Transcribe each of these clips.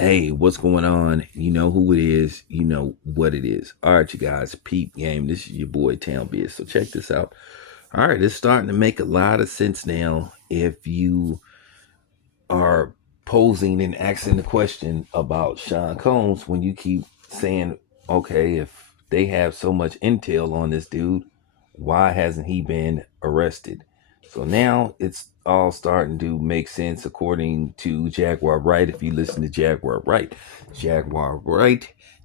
Hey, what's going on? You know who it is. You know what it is. All right, you guys, peep game. This is your boy Town Biz. So check this out. All right, it's starting to make a lot of sense now if you are posing and asking the question about Sean Combs when you keep saying, okay, if they have so much intel on this dude, why hasn't he been arrested? So now it's all starting to make sense according to Jaguar Wright. If you listen to Jaguar Wright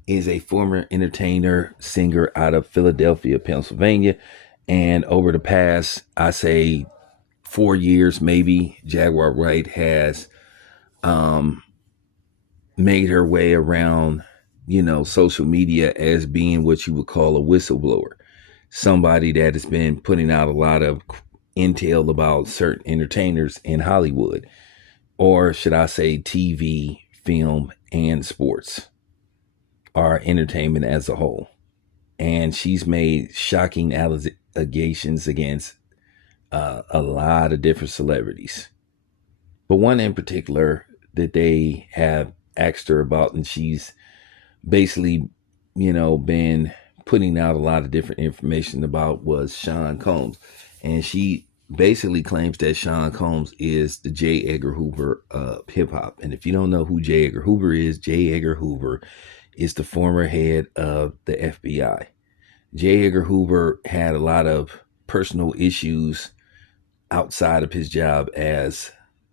is a former entertainer, singer out of Philadelphia, Pennsylvania. And over the past, I say 4 years, maybe, Jaguar Wright has um, made her way around, social media as being what you would call a whistleblower, somebody that has been putting out a lot of intel about certain entertainers in Hollywood, or should I say TV, film, and sports, or entertainment as a whole. And she's made shocking allegations against a lot of different celebrities. But one in particular that they have asked her about, and she's basically, been putting out a lot of different information about, was Sean Combs. And she basically claims that Sean Combs is the J. Edgar Hoover of hip hop. And if you don't know who J. Edgar Hoover is, J. Edgar Hoover is the former head of the FBI. J. Edgar Hoover had a lot of personal issues outside of his job as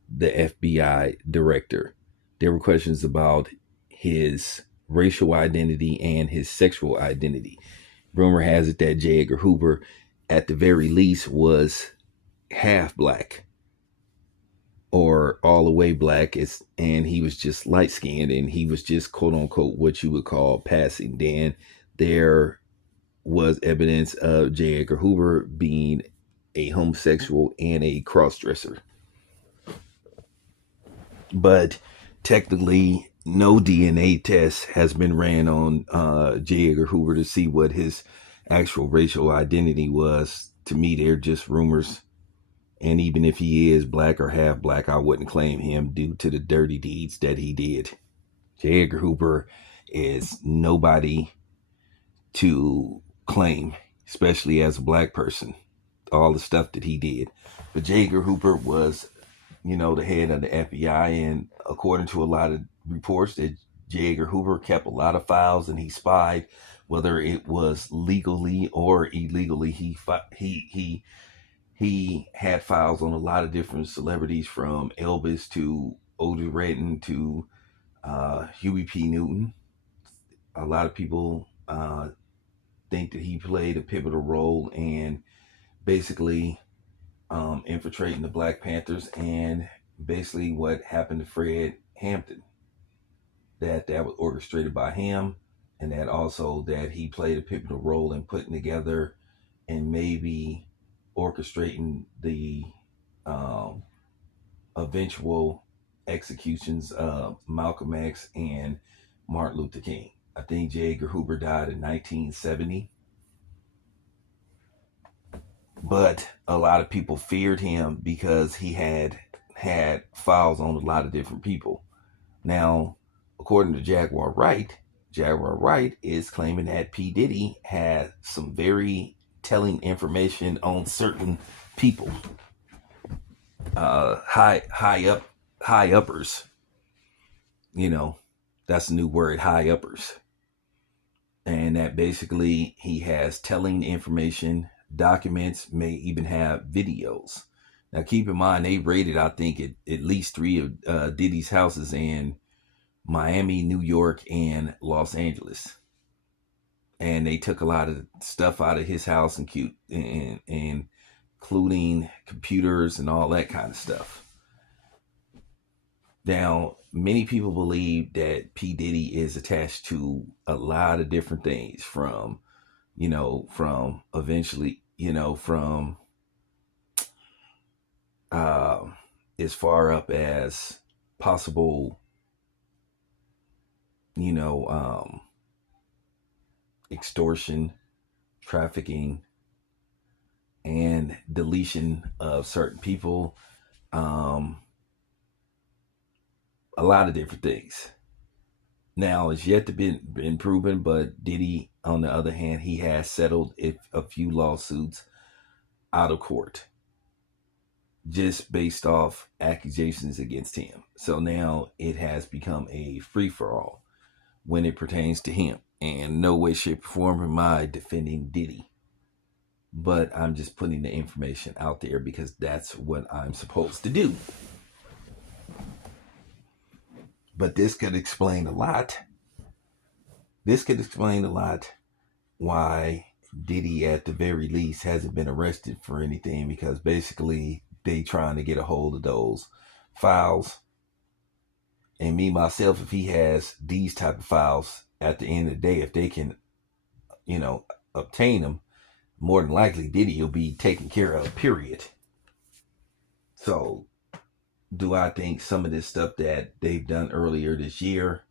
the FBI director. There were questions about his racial identity and his sexual identity. Rumor has it that J. Edgar Hoover, at the very least, was half black or all the way black, and he was just light skinned, and he was just quote unquote what you would call passing. Then there was evidence of J. Edgar Hoover being a homosexual and a cross dresser. But technically, no DNA test has been ran on J. Edgar Hoover to see what his actual racial identity was. To me, they're just rumors. And even if he is black or half black, I wouldn't claim him due to the dirty deeds that he did. J. Edgar Hoover is nobody to claim, especially as a black person, all the stuff that he did. But J. Edgar Hoover was, the head of the FBI, and according to a lot of reports, that J. Edgar Hoover kept a lot of files and he spied, whether it was legally or illegally. He had files on a lot of different celebrities, from Elvis to Otis Redding to Huey P. Newton. A lot of people think that he played a pivotal role in basically infiltrating the Black Panthers, and basically what happened to Fred Hampton. That was orchestrated by him, and that also that he played a pivotal role in putting together and maybe orchestrating the um, eventual executions of Malcolm X and Martin Luther King. I think J. Edgar Hoover died in 1970, but a lot of people feared him because he had files on a lot of different people. Now, according to Jaguar Wright is claiming that P. Diddy had some very telling information on certain people, high uppers. You know, that's the new word, high uppers, and that basically he has telling information, documents, may even have videos. Now, keep in mind, they raided, I think, at least three of Diddy's houses in Miami, New York, and Los Angeles. And they took a lot of stuff out of his house, and including computers and all that kind of stuff. Now, many people believe that P. Diddy is attached to a lot of different things, from, from eventually, from uh, as far up as possible, you know, um, extortion, trafficking, and deletion of certain people. Um, a lot of different things. Now, it's yet to been proven, but Diddy, on the other hand, he has settled a few lawsuits out of court just based off accusations against him. So now it has become a free for all when it pertains to him. And no way, shape, or form am I defending Diddy. But I'm just putting the information out there because that's what I'm supposed to do. But this could explain a lot. This could explain a lot why Diddy, at the very least, hasn't been arrested for anything, because basically they trying to get a hold of those files. And me, myself, if he has these type of files, at the end of the day, if they can, obtain them, more than likely Diddy will be taken care of, period. So do I think some of this stuff that they've done earlier this year,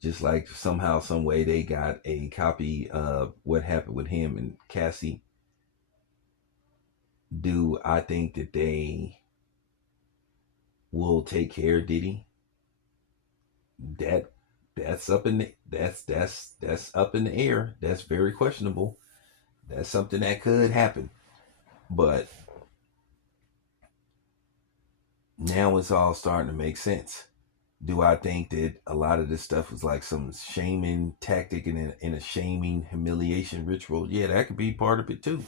just like somehow, some way they got a copy of what happened with him and Cassie, do I think that they will take care of Diddy? That's up in that's up in the air. That's very questionable. That's something that could happen. But now it's all starting to make sense. Do I think that a lot of this stuff was like some shaming tactic and a shaming humiliation ritual? Yeah, that could be part of it too.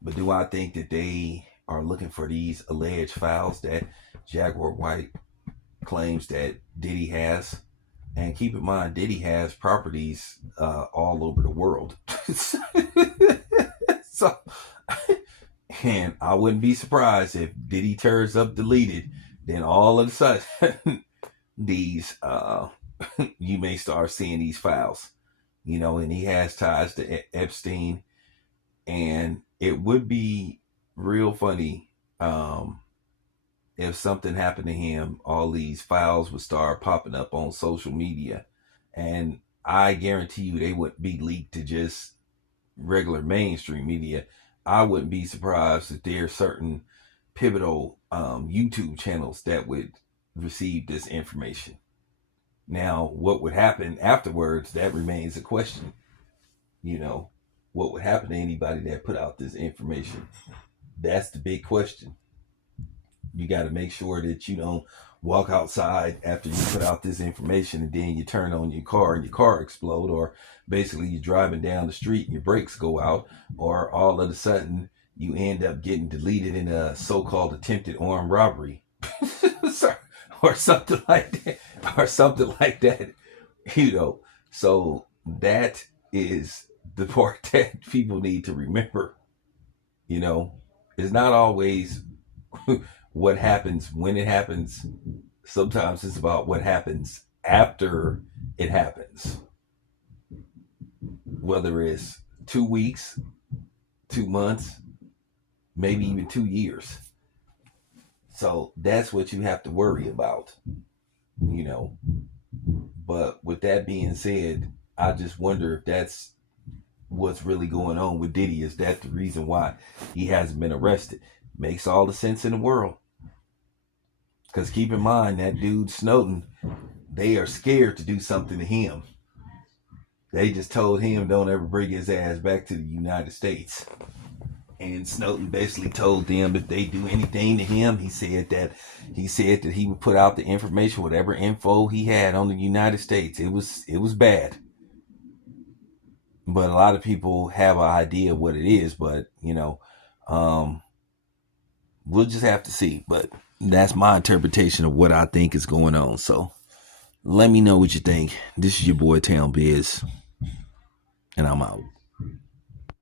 But do I think that they are looking for these alleged files that Jaguar White claims that Diddy has? And keep in mind, Diddy has properties all over the world. So, and I wouldn't be surprised if Diddy turns up deleted, then all of a sudden these you may start seeing these files, and he has ties to Epstein. And it would be real funny if something happened to him, all these files would start popping up on social media. And I guarantee you they wouldn't be leaked to just regular mainstream media. I wouldn't be surprised if there are certain pivotal YouTube channels that would receive this information. Now, what would happen afterwards, that remains a question. What would happen to anybody that put out this information? That's the big question. You got to make sure that you don't walk outside after you put out this information and then you turn on your car and your car explode, or basically you're driving down the street and your brakes go out, or all of a sudden you end up getting deleted in a so-called attempted armed robbery or something like that, So that is the part that people need to remember. It's not always what happens when it happens. Sometimes it's about what happens after it happens. Whether it's 2 weeks, 2 months, maybe even 2 years. So that's what you have to worry about, But with that being said, I just wonder if that's what's really going on with Diddy. Is that the reason why he hasn't been arrested? Makes all the sense in the world. Because keep in mind, that dude Snowden, they are scared to do something to him. They just told him don't ever bring his ass back to the United States. And Snowden basically told them if they do anything to him, he said that he would put out the information, whatever info he had on the United States. It was bad. But a lot of people have an idea of what it is, but we'll just have to see. But that's my interpretation of what I think is going on. So let me know what you think. This is your boy Town Biz, and I'm out.